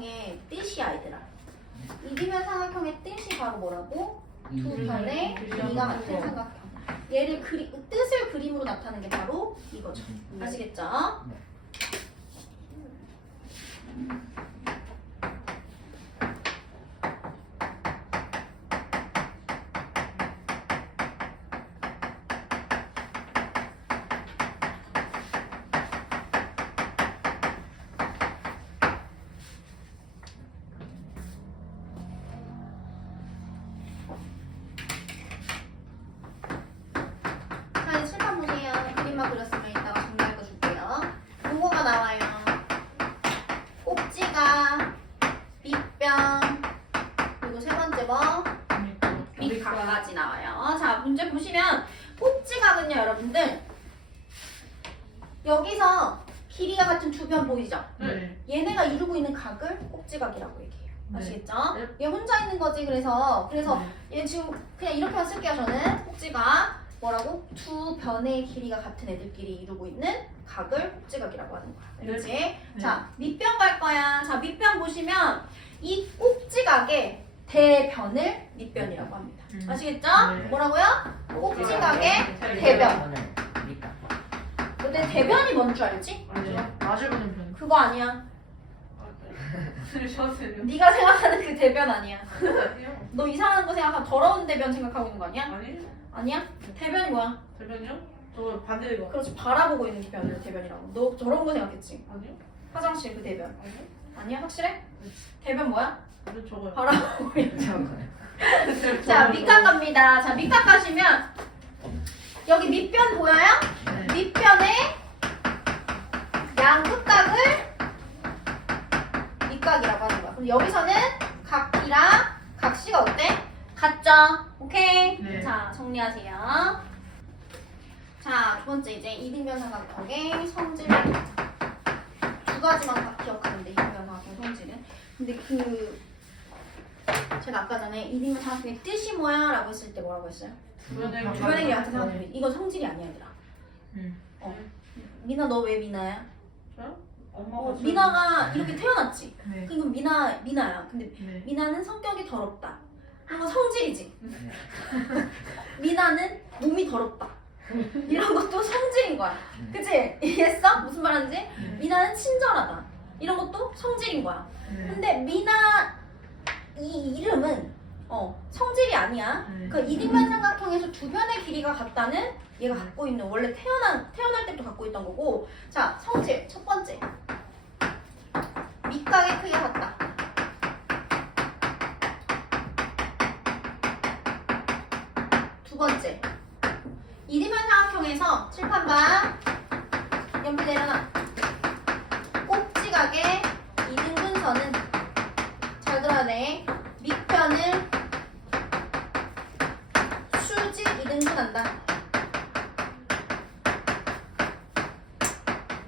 삼각형의 뜻이야 얘들아. 이등변 삼각형의 뜻이 바로 뭐라고? 두 변의 길이가 같은 삼각형. 얘를 그리, 뜻을 그림으로 나타내는 게 바로 이거죠. 아시겠죠? 네. 자, 이제 칠판 보세요. 그렸으면 이따가 정리할 거 줄게요. 요거가 나와요. 꼭지가, 밑변, 그리고 세 번째 뭐? 밑각까지 나와요. 자, 문제 보시면 꼭지각은요, 여러분들. 여기서 길이가 같은 두변 보이죠? 네. 얘네가 이루고 있는 각을 꼭지각이라고 얘기해요. 네. 아시겠죠? 네. 얘 혼자 있는 거지. 그래서 그래서 얘 지금 그냥 이렇게만 쓸게요. 저는 꼭지가 뭐라고 두 변의 길이가 같은 애들끼리 이루고 있는 각을 꼭지각이라고 하는 거야. 그렇지? 자 밑변 갈 거야. 자 밑변 보시면 이 꼭지각의 대변을 밑변이라고 합니다. 음. 아시겠죠? 네. 뭐라고요? 꼭지각의 대변. 근데 대변이 뭔 줄 알지? 아니요. 맞을 보는 편. 그거 아니야. 네가 생각하는 그 대변 아니야. 너 이상한 거 생각하고 더러운 대변 생각하고 있는 거 아니야? 아니. 아니야? 대변이 뭐야? 대변이요? 저 반대가. 그렇지 바라보고 있는 변을 대변이라고. 너 저런 거 생각했지? 아니요. 화장실 그 대변. 아니요. 아니야 확실해? 대변 뭐야? 근데 저거요. 바라보고 있는. 자 밑각 갑니다. 자 밑각 가시면 여기 밑변 보여요? 네. 밑변의 양 끝각을 밑각이라고 하는 거야. 그럼 여기서는 각이랑 각시가 어때? 같죠? 오케이? 네. 자 정리하세요. 자 두 번째 이제 이등변 삼각형의 성질 두 가지만 딱 기억하면 돼. 이등변 삼각형 성질은. 근데 그 제가 아까 전에 이등변 삼각형의 뜻이 뭐야? 라고 했을 때 뭐라고 했어요? 주변에 주변의 길 같은 삼각형. 이건 성질이 아니야 얘들아. 음. 미나 너 왜 미나야? 엄마가 어, 저- 미나가 이렇게 태어났지. 네. 그럼 미나 미나야. 근데 네. 미나는 성격이 더럽다. 이거 성질이지. 미나는 몸이 더럽다. 이런 것도 성질인 거야. 그치? 이해했어? 무슨 말하는지? 미나는 친절하다. 이런 것도 성질인 거야. 네. 근데 미나 이 이름은 어 성질이 아니야. 네. 그 이등변 삼각형에서 두 변의 길이가 같다는 얘가 갖고 있는 원래 태어난 태어날 때부터 갖고 있던 거고. 자 성질 첫 번째 밑각의 크기가 같다. 두 번째 이등변 삼각형에서 칠판방 연필 내려놔. 꼭지각의 이등분선은 잘 들어야 돼. 밑변을 수직 이등분한다.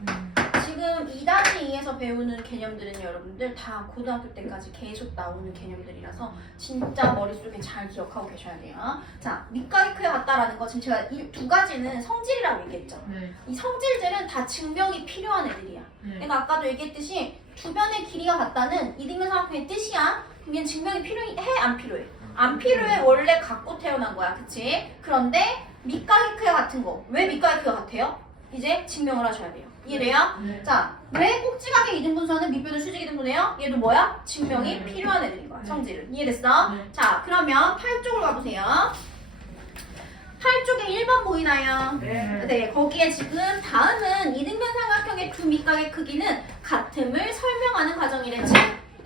음. 지금 2-2에서 배우는 개념들은 여러분들 다 고등학교 때까지 계속 나오는 개념들이라서 진짜 머릿속에 잘 기억하고 계셔야 돼요. 자, 같다라는 거 지금 제가 이 두 가지는 성질이라고 얘기했죠. 네. 이 성질들은 다 증명이 필요한 애들이야. 네. 내가 아까도 얘기했듯이 주변의 길이가 같다는 이등변 삼각형의 뜻이야. 얘는 증명이 필요해? 안 필요해? 안 필요해. 원래 갖고 태어난 거야. 그치? 그런데 크게 같은 거. 왜 크게 같아요? 이제 증명을 하셔야 돼요. 이해돼요? 네. 자, 왜 꼭지각의 이등분선은 밑변을 수직 이등분해요? 얘도 뭐야? 증명이 네. 필요한 애들인 거야. 네. 성질은. 이해됐어? 네. 자, 그러면 8쪽으로 가보세요. 8쪽에 1번 보이나요? 네. 네, 거기에 지금 다음은 이등변 삼각형의 두 밑각의 크기는 같음을 설명하는 과정이래. 즉,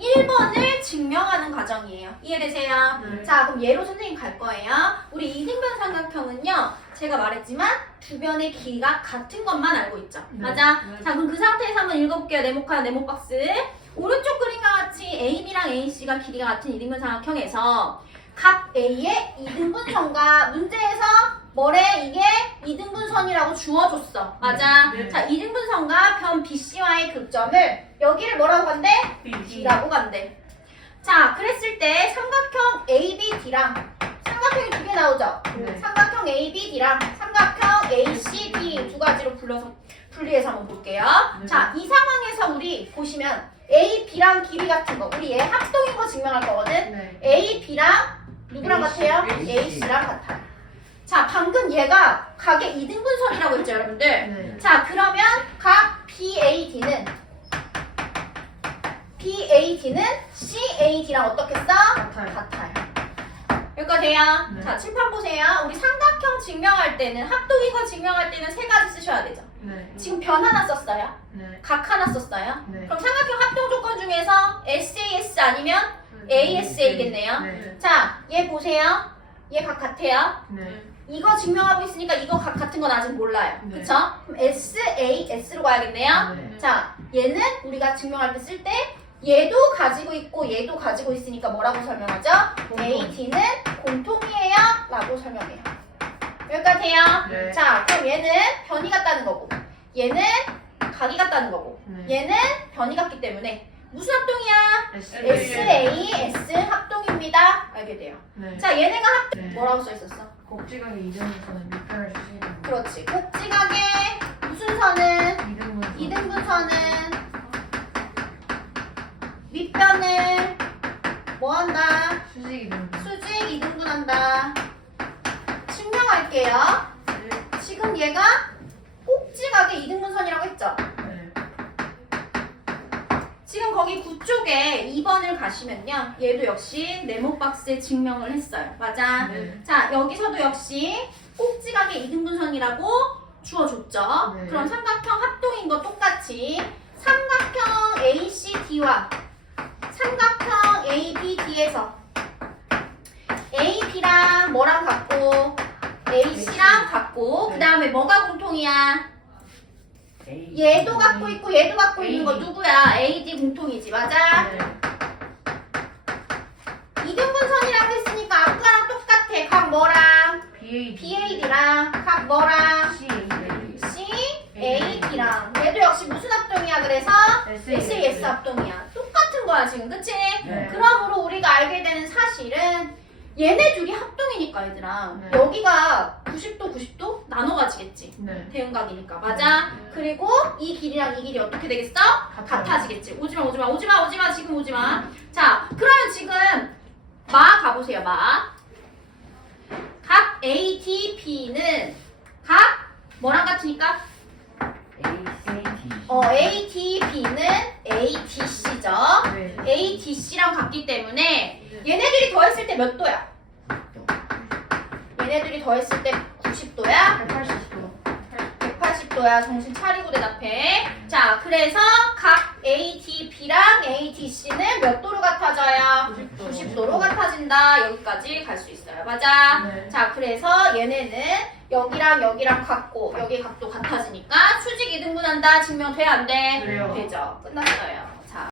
1번을 증명하는 과정이에요. 이해되세요? 네. 자, 그럼 예로 선생님 갈 거예요. 우리 이등변 삼각형은요, 제가 말했지만 두 변의 길이가 같은 것만 알고 있죠. 네. 맞아? 네. 자, 그럼 그 상태에서 한번 읽어볼게요. 네모카 네모박스. 오른쪽 그림과 같이 AB랑 AC가 길이가 같은 이등변 삼각형에서 각 A의 이등분선과 문제에서 뭐래? 이게 이등분선이라고 주어줬어. 맞아? 네. 자, 이등분선과 변 BC와의 교점을 여기를 뭐라고 간대? D라고 간대. 자, 그랬을 때 삼각형 ABD랑 삼각형이 두 개 나오죠? 네. 삼각형 ABD랑 삼각형 ACD 두 가지로 불러서 분리해서 한번 볼게요. 네. 자, 이 상황에서 우리 보시면 A, B랑 길이 같은 거. 우리 얘 합동인 거 증명할 거거든. 네. A, B랑 누구랑 같아요? A, C. C랑 같아요. 자, 방금 얘가 각의 이등분선이라고 했죠, 여러분들? 네. 자, 그러면 각 BAD는 BAD는 CAD랑 어떻게 써? 같아요. 같아요. 여기까지 돼요? 네. 자, 칠판 보세요. 우리 삼각형 증명할 때는 합동인 거 증명할 때는 세 가지 쓰셔야 되죠. 네. 지금 변 하나 썼어요. 네. 각 하나 썼어요. 네. 그럼 삼각형 합동 조건 중에서 SAS 아니면 ASA겠네요. 네. 자, 얘 보세요. 얘 각 같아요. 네. 이거 증명하고 있으니까 이거 각 같은 건 아직 몰라요. 네. 그쵸? 그럼 SAS로 가야겠네요. 네. 자, 얘는 우리가 증명할 때 쓸 때 얘도 가지고 있고 얘도 가지고 있으니까 뭐라고 설명하죠? 공통. AT는 공통이에요 라고 설명해요. 여기까지 돼요? 네. 자, 그럼 얘는 변이 같다는 거고 얘는 각이 같다는 거고 네. 얘는 변이 같기 때문에 무슨 합동이야? S. SAS 합동입니다. 알게 돼요. 네. 자, 얘네가 합동 네. 뭐라고 써 있었어? 곡지각의 이등분선은 밑변을 주시는 그렇지. 꼭지각의 무슨 선은 이등분선. 이등분선은 밑변을 뭐 한다? 수직 이등분. 수직 이등분한다. 증명할게요. 지금 얘가 꼭지각의 이등분선이라고 했죠? 네. 지금 거기 9쪽에 2번을 가시면요. 얘도 역시 네모 박스에 증명을 했어요. 맞아. 네. 자, 여기서도 역시 꼭지각의 이등분선이라고 주어줬죠. 네. 그럼 삼각형 합동인 거 똑같이 삼각형 ACD와 삼각형 ABD에서 AB랑 뭐랑 같고 AC랑 같고 네. 그 다음에 뭐가 공통이야? 얘도 갖고 있고 얘도 갖고 있는 거. 누구야? AD 공통이지 맞아? 네. 이등분선이라고 했으니까 아까랑 똑같아. 각 뭐랑? BAD. BAD랑 각 뭐랑? CAD. CAD랑 얘도 역시 무슨 합동이야 그래서? SAS 합동이야. 똑같은 거야 지금 그치? 네. 그러므로 우리가 알게 되는 사실은 얘네 둘이 합동이니까 얘들아 네. 여기가 90도 90도 나눠 가지겠지 네. 대응각이니까 맞아? 네. 그리고 이 길이랑 이 길이 어떻게 되겠어? 같아지겠지 오지마 오지마 오지마 오지마 지금 오지마 자 그러면 지금 마 가보세요 마. 각 ATP는 각 뭐랑 같으니까? 어 ATP는 ATC죠 네. ATC랑 같기 때문에 얘네들이 더했을 때 몇 도야? 얘네들이 더했을 때 90도야? 180도. 180도야. 정신 차리고 대답해. 자, 그래서 각 ATP랑 ATC는 몇 도로 같아져요? 90도로 같아진다. 여기까지 갈 수 있어요. 맞아? 네. 자, 그래서 얘네는 여기랑 여기랑 같고 여기 각도 같아지니까 수직 이등분한다. 증명 돼 안 돼? 되죠. 끝났어요.